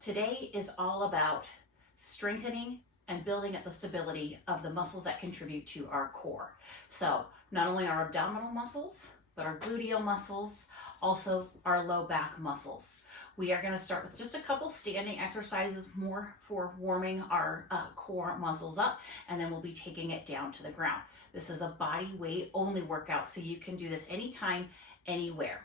Today is all about strengthening and building up the stability of the muscles that contribute to our core. So not only our abdominal muscles, but our gluteal muscles, also our low back muscles. We are going to start with just a couple standing exercises more for warming our core muscles up, and then we'll be taking it down to the ground. This is a body weight only workout, so you can do this anytime, anywhere.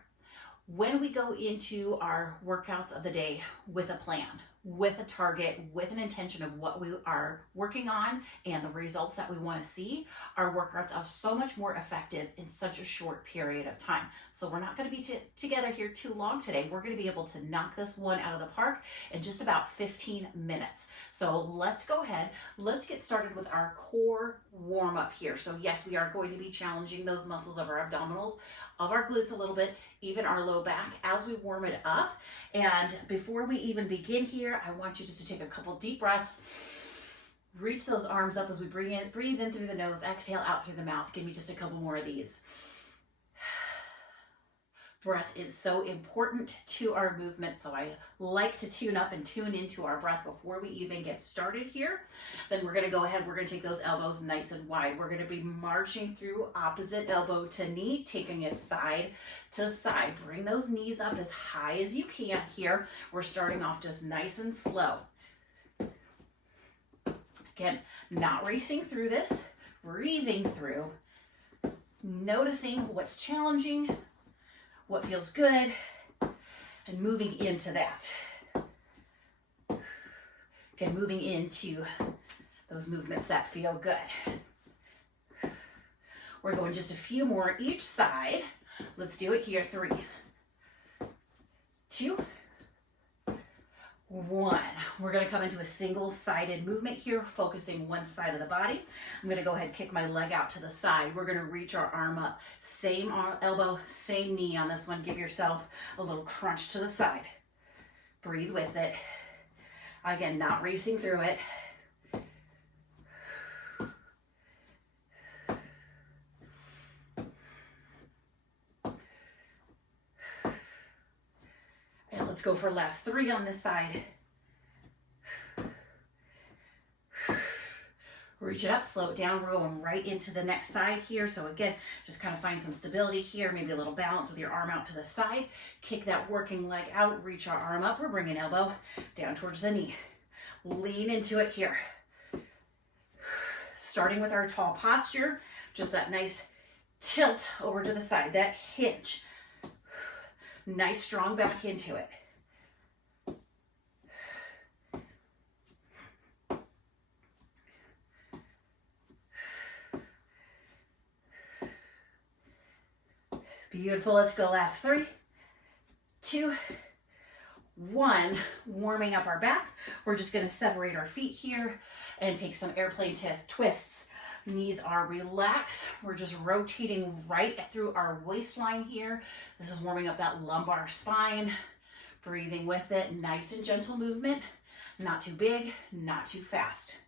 When we go into our workouts of the day with a plan, with a target, with an intention of what we are working on and the results that we want to see, our workouts are so much more effective in such a short period of time. So we're not going to be together here too long today. We're going to be able to knock this one out of the park in just about 15 minutes. So let's go ahead. Let's get started with our core warm up here. So yes, we are going to be challenging those muscles of our abdominals, of our glutes a little bit, even our low back as we warm it up. And before we even begin here, I want you just to take a couple deep breaths. Reach those arms up as we breathe in through the nose, exhale out through the mouth. Give me just a couple more of these. Breath is so important to our movement, so I like to tune up and tune into our breath before we even get started here. Then we're going to go ahead, we're going to take those elbows nice and wide. We're going to be marching through opposite elbow to knee, taking it side to side. Bring those knees up as high as you can here. We're starting off just nice and slow. Again, not racing through this, breathing through, noticing what's challenging, what feels good, and moving into that. Again, moving into those movements that feel good. We're going just a few more each side. Let's do it here. 3, 2, 1. We're going to come into a single-sided movement here, focusing one side of the body. I'm going to go ahead and kick my leg out to the side. We're going to reach our arm up. Same elbow, same knee on this one. Give yourself a little crunch to the side. Breathe with it. Again, not racing through it. And let's go for last 3 on this side. Reach it up, slow it down. We're going right into the next side here. So again, just kind of find some stability here, maybe a little balance with your arm out to the side. Kick that working leg out, reach our arm up. We're bringing elbow down towards the knee. Lean into it here. Starting with our tall posture, just that nice tilt over to the side, that hinge. Nice strong back into it. Beautiful. Let's go last 3, 2, 1. Warming up our back. We're just going to separate our feet here and take some airplane twists. Knees are relaxed. We're just rotating right through our waistline here. This is warming up that lumbar spine. Breathing with it. Nice and gentle movement. Not too big, not too fast.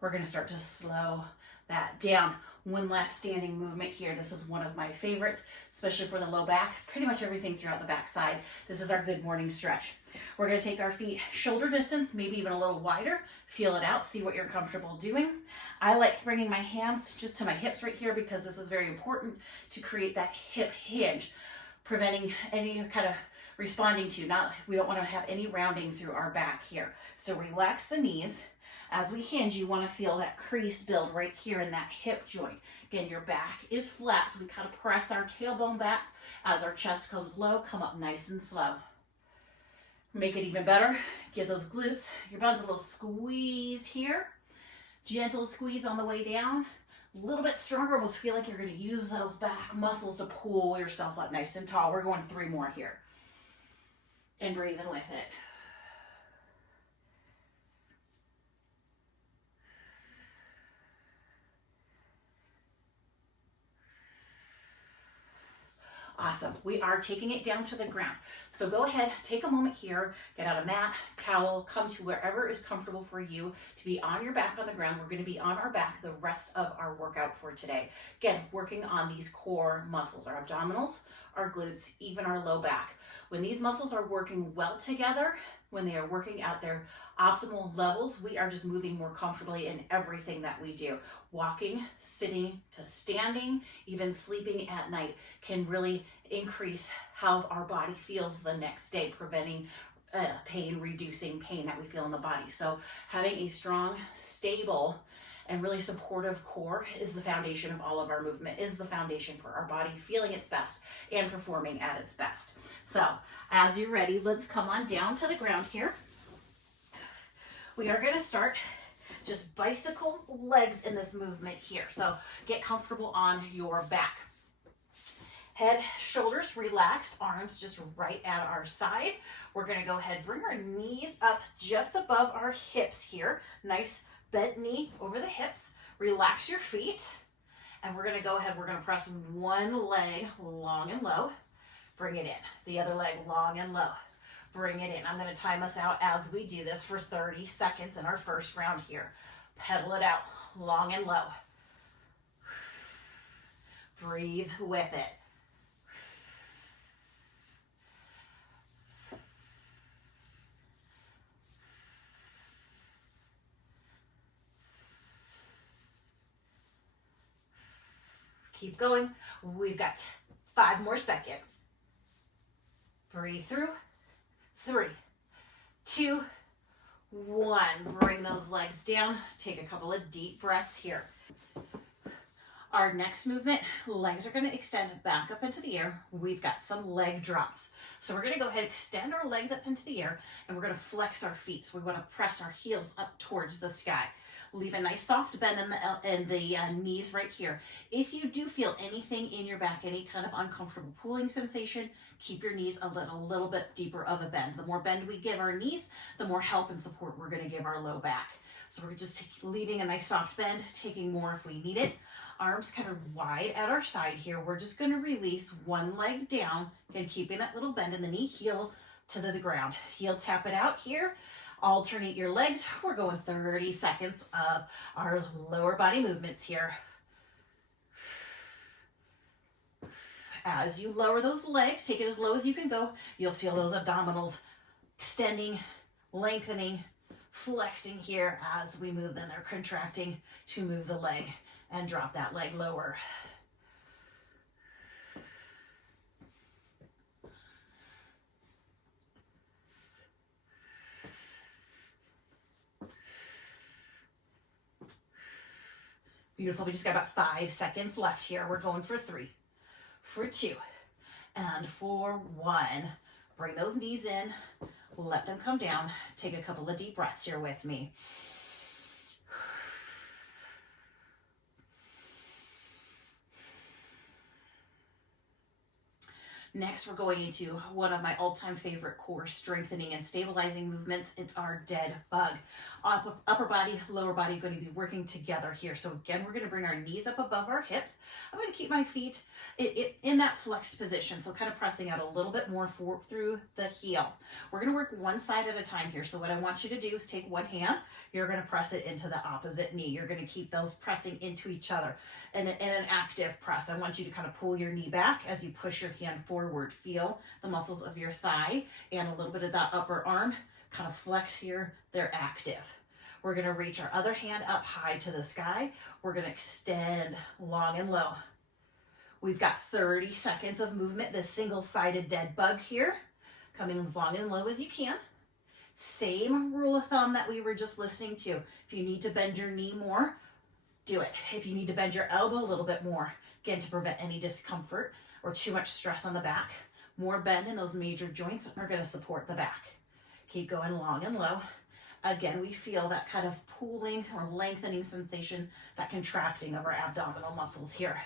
We're going to start to slow that down. One last standing movement here. This is one of my favorites, especially for the low back, pretty much everything throughout the back side. This is our good morning stretch. We're going to take our feet shoulder distance, maybe even a little wider. Feel it out, see what you're comfortable doing. I like bringing my hands just to my hips right here because this is very important to create that hip hinge, preventing any kind of responding to, we don't want to have any rounding through our back here. So relax the knees. As we hinge, you want to feel that crease build right here in that hip joint. Again, your back is flat, so we kind of press our tailbone back as our chest goes low. Come up nice and slow. Make it even better. Give those glutes, your buns a little squeeze here. Gentle squeeze on the way down. A little bit stronger, almost feel like you're going to use those back muscles to pull yourself up nice and tall. We're going 3 more here. And breathing with it. Awesome. We are taking it down to the ground. So go ahead, take a moment here, get out a mat, towel, come to wherever is comfortable for you to be on your back on the ground. We're going to be on our back the rest of our workout for today. Again, working on these core muscles, our abdominals, our glutes, even our low back. When these muscles are working well together, when they are working at their optimal levels, we are just moving more comfortably in everything that we do. Walking, sitting to standing, even sleeping at night can really increase how our body feels the next day, preventing pain, reducing pain that we feel in the body. So having a strong, stable, and really supportive core is the foundation of all of our movement, is the foundation for our body feeling its best and performing at its best. So as you're ready, let's come on down to the ground here. We are going to start just bicycle legs in this movement here. So get comfortable on your back. Head, shoulders relaxed, arms just right at our side. We're going to go ahead, bring our knees up just above our hips here. Nice bent knee over the hips. Relax your feet. And we're going to go ahead, we're going to press one leg long and low. Bring it in. The other leg long and low. Bring it in. I'm going to time us out as we do this for 30 seconds in our first round here. Pedal it out, long and low. Breathe with it. Keep going. We've got 5 more seconds. Breathe through. 3, 2, 1. Bring those legs down. Take a couple of deep breaths here. Our next movement, legs are going to extend back up into the air. We've got some leg drops. So we're going to go ahead and extend our legs up into the air, and we're going to flex our feet. So we want to press our heels up towards the sky. Leave a nice soft bend in the knees right here. If you do feel anything in your back, any kind of uncomfortable pulling sensation, keep your knees a little bit deeper of a bend. The more bend we give our knees, the more help and support we're going to give our low back. So we're just leaving a nice soft bend, taking more if we need it. Arms kind of wide at our side here. We're just going to release one leg down and keeping that little bend in the knee, heel to the ground. Heel tap it out here. Alternate your legs. We're going 30 seconds of our lower body movements here. As you lower those legs, take it as low as you can go. You'll feel those abdominals extending, lengthening, flexing here as we move. Then they're contracting to move the leg and drop that leg lower. Beautiful. We just got about 5 seconds left here. We're going for 3, for 2, and for 1. Bring those knees in. Let them come down. Take a couple of deep breaths here with me. Next, we're going into one of my all-time favorite core strengthening and stabilizing movements. It's our dead bug. Upper body, lower body going to be working together here. So again, we're going to bring our knees up above our hips. I'm going to keep my feet in that flexed position. So kind of pressing out a little bit more through the heel. We're going to work one side at a time here. So what I want you to do is take one hand. You're going to press it into the opposite knee. You're going to keep those pressing into each other in an active press. I want you to kind of pull your knee back as you push your hand forward. Feel the muscles of your thigh and a little bit of that upper arm kind of flex here. They're active. We're going to reach our other hand up high to the sky. We're going to extend long and low. We've got 30 seconds of movement, this single-sided dead bug here, coming as long and low as you can. Same rule of thumb that we were just listening to. If you need to bend your knee more, do it. If you need to bend your elbow a little bit more, again, to prevent any discomfort or too much stress on the back, more bend in those major joints are going to support the back. Keep going long and low. Again, we feel that kind of pulling or lengthening sensation, that contracting of our abdominal muscles here.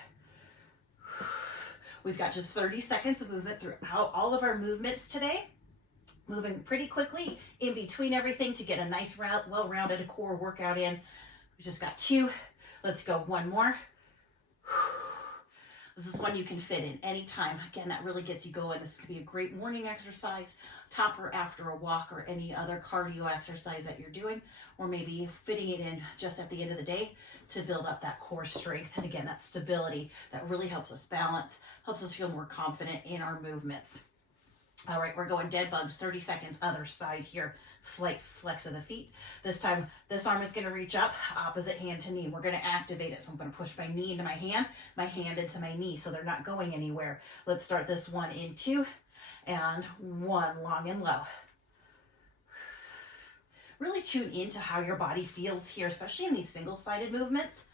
We've got just 30 seconds of movement throughout all of our movements today. Moving pretty quickly in between everything to get a nice, well-rounded core workout in. We just got 2. Let's go 1 more. This is one you can fit in anytime. Again, that really gets you going. This could be a great morning exercise, top or after a walk, or any other cardio exercise that you're doing, or maybe fitting it in just at the end of the day to build up that core strength. And again, that stability that really helps us balance, helps us feel more confident in our movements. All right, we're going dead bugs, 30 seconds, other side here. Slight flex of the feet. This time, this arm is gonna reach up, opposite hand to knee. We're gonna activate it. So I'm gonna push my knee into my hand into my knee, so they're not going anywhere. Let's start this one in 2 and 1, long and low. Really tune into how your body feels here, especially in these single-sided movements.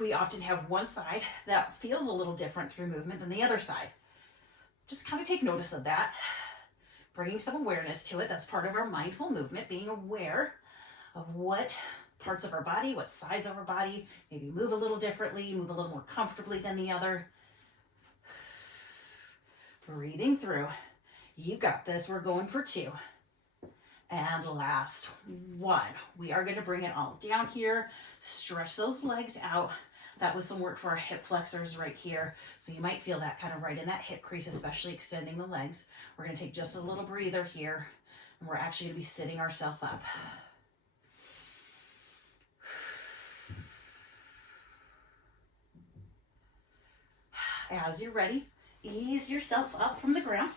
We often have one side that feels a little different through movement than the other side. Just kind of take notice of that, bringing some awareness to it. That's part of our mindful movement, being aware of what parts of our body, what sides of our body maybe move a little differently, move a little more comfortably than the other. Breathing through. You got this. We're going for 2. And last 1. We are going to bring it all down here. Stretch those legs out. That was some work for our hip flexors right here. So you might feel that kind of right in that hip crease, especially extending the legs. We're going to take just a little breather here, and we're actually going to be sitting ourselves up. As you're ready, ease yourself up from the ground.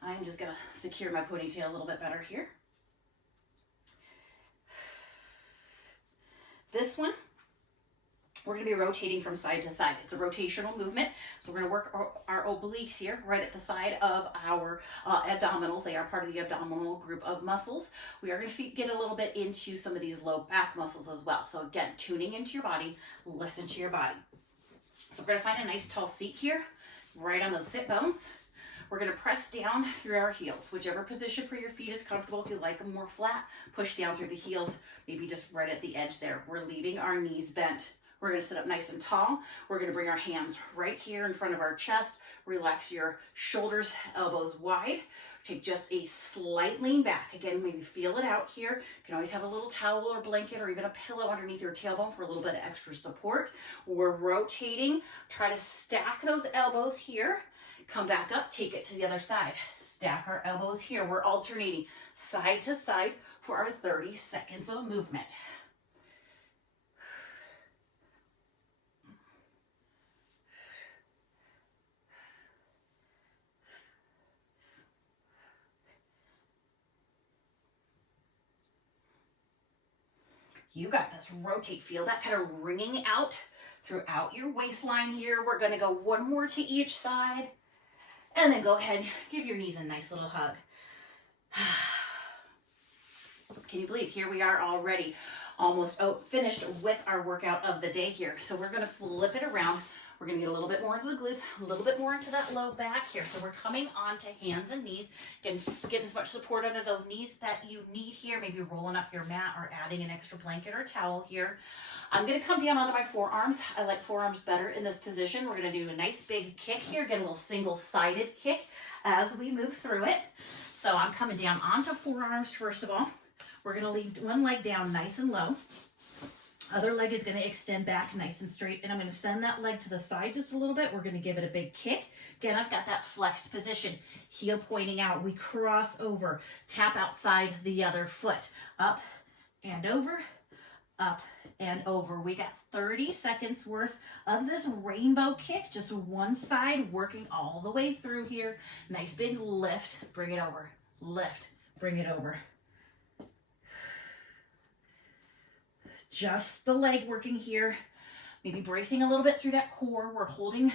I'm just going to secure my ponytail a little bit better here. This one, we're going to be rotating from side to side. It's a rotational movement. So we're going to work our obliques here right at the side of our abdominals. They are part of the abdominal group of muscles. We are going to get a little bit into some of these low back muscles as well. So again, tuning into your body, listen to your body. So we're going to find a nice tall seat here, right on those sit bones. We're going to press down through our heels, whichever position for your feet is comfortable. If you like them more flat, push down through the heels, maybe just right at the edge there. We're leaving our knees bent. We're going to sit up nice and tall. We're going to bring our hands right here in front of our chest. Relax your shoulders, elbows wide. Take just a slight lean back. Again, maybe feel it out here. You can always have a little towel or blanket or even a pillow underneath your tailbone for a little bit of extra support. We're rotating. Try to stack those elbows here. Come back up, take it to the other side. Stack our elbows here. We're alternating side to side for our 30 seconds of movement. You got this. Rotate. Feel that kind of ringing out throughout your waistline here. We're going to go 1 more to each side. And then go ahead, give your knees a nice little hug. Can you believe here we are already almost finished with our workout of the day here. So we're going to flip it around. We're going to get a little bit more into the glutes, a little bit more into that low back here. So we're coming onto hands and knees. You can get as much support under those knees that you need here. Maybe rolling up your mat or adding an extra blanket or towel here. I'm going to come down onto my forearms. I like forearms better in this position. We're going to do a nice big kick here. Get a little single-sided kick as we move through it. So I'm coming down onto forearms first of all. We're going to leave one leg down nice and low. Other leg is going to extend back nice and straight, and I'm going to send that leg to the side just a little bit. We're going to give it a big kick. Again, I've got that flexed position, heel pointing out. We cross over, tap outside the other foot, up and over, up and over. We got 30 seconds worth of this rainbow kick, just one side, working all the way through here. Nice big lift, bring it over, lift, bring it over. Just the leg working here, maybe bracing a little bit through that core. We're holding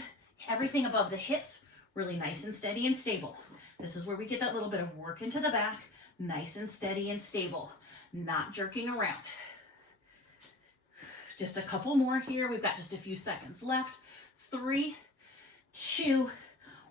everything above the hips, really nice and steady and stable. This is where we get that little bit of work into the back, nice and steady and stable, not jerking around. Just a couple more here. We've got just a few seconds left. 3, 2,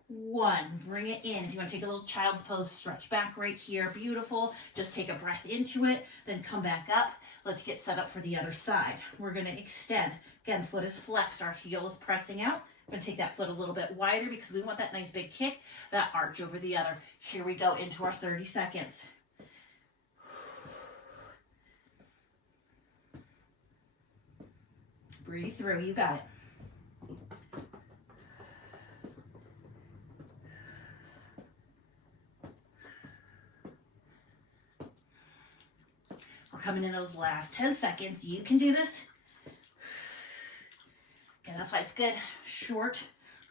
1. Bring it in. If you want to take a little child's pose, stretch back right here. Beautiful. Just take a breath into it, then come back up. Let's get set up for the other side. We're going to extend. Again, foot is flexed. Our heel is pressing out. I'm going to take that foot a little bit wider because we want that nice big kick, that arch over the other. Here we go into our 30 seconds. Breathe through. You got it. Coming in those last 10 seconds. You can do this. Okay, that's why it's good. Short,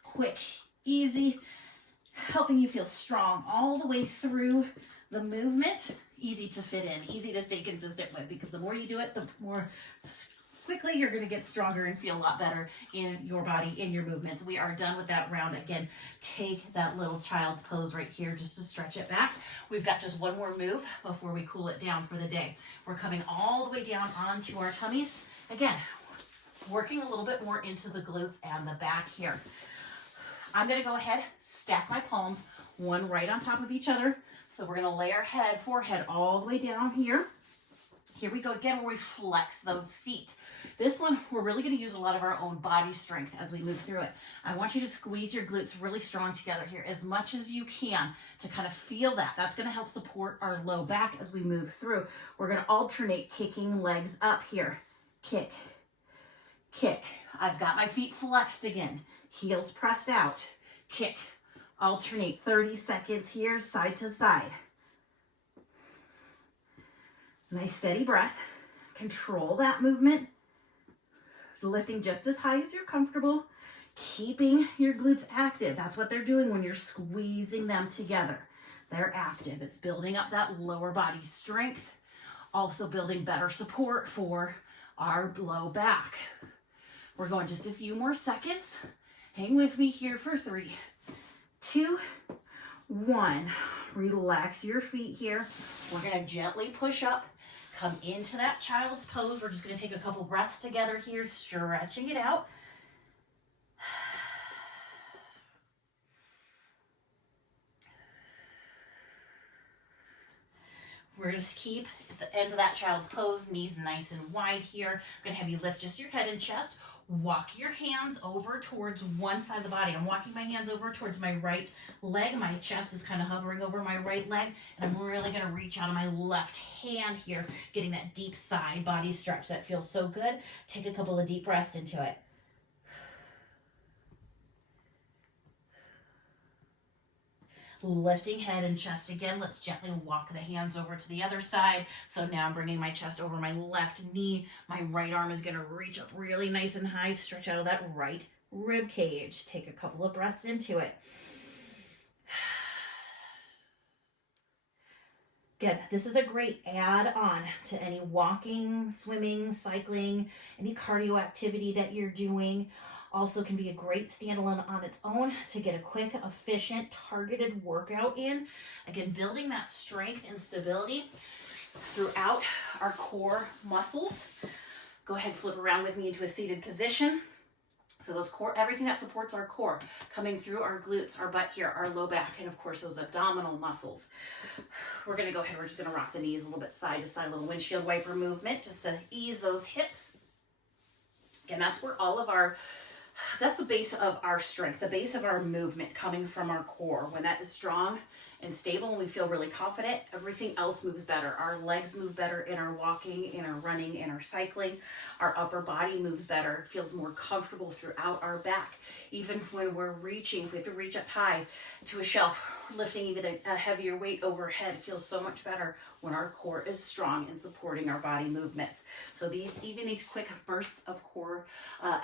quick, easy, helping you feel strong all the way through the movement. Easy to fit in, easy to stay consistent with, because the more you do it, the more quickly you're going to get stronger and feel a lot better in your body, in your movements. We are done with that round. Again, take that little child's pose right here just to stretch it back. We've got just one more move before we cool it down for the day. We're coming all the way down onto our tummies. Again, working a little bit more into the glutes and the back here. I'm going to go ahead, stack my palms, one right on top of each other. So we're going to lay our forehead all the way down here. Here we go again, where we flex those feet. This one, we're really going to use a lot of our own body strength as we move through it. I want you to squeeze your glutes really strong together here as much as you can to kind of feel that. That's going to help support our low back as we move through. We're going to alternate kicking legs up here. Kick, kick. I've got my feet flexed again. Heels pressed out. Kick. Alternate 30 seconds here, side to side. Nice steady breath. Control that movement. Lifting just as high as you're comfortable. Keeping your glutes active. That's what they're doing when you're squeezing them together. They're active. It's building up that lower body strength. Also building better support for our low back. We're going just a few more seconds. Hang with me here for 3, 2, 1. Relax your feet here. We're going to gently push up. Come into that child's pose. We're just going to take a couple breaths together here, stretching it out. We're going to keep at the end of that child's pose, knees nice and wide here. I'm going to have you lift just your head and chest. Walk your hands over towards one side of the body. I'm walking my hands over towards my right leg. My chest is kind of hovering over my right leg. And I'm really going to reach out of my left hand here, getting that deep side body stretch that feels so good. Take a couple of deep breaths into it. Lifting head and chest again. Let's gently walk the hands over to the other side. So now I'm bringing my chest over my left knee. My right arm is going to reach up really nice and high. Stretch out of that right rib cage. Take a couple of breaths into it. Good. This is a great add-on to any walking, swimming, cycling, any cardio activity that you're doing. Also can be a great standalone on its own to get a quick, efficient, targeted workout in. Again, building that strength and stability throughout our core muscles. Go ahead, flip around with me into a seated position. So those core, everything that supports our core, coming through our glutes, our butt here, our low back, and of course those abdominal muscles. We're going to go ahead, we're just going to rock the knees a little bit side to side, a little windshield wiper movement just to ease those hips. Again, that's where all of our that's the base of our strength, the base of our movement coming from our core. When that is strong and stable and we feel really confident, everything else moves better. Our legs move better in our walking, in our running, in our cycling. Our upper body moves better, feels more comfortable throughout our back. Even when we're reaching, if we have to reach up high to a shelf, lifting even a heavier weight overhead, feels so much better when our core is strong and supporting our body movements. So even these quick bursts of core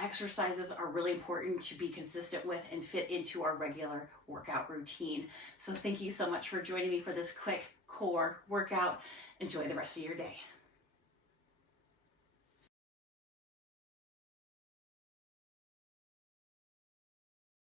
exercises are really important to be consistent with and fit into our regular workout routine. So thank you so much for joining me for this quick core workout. Enjoy the rest of your day.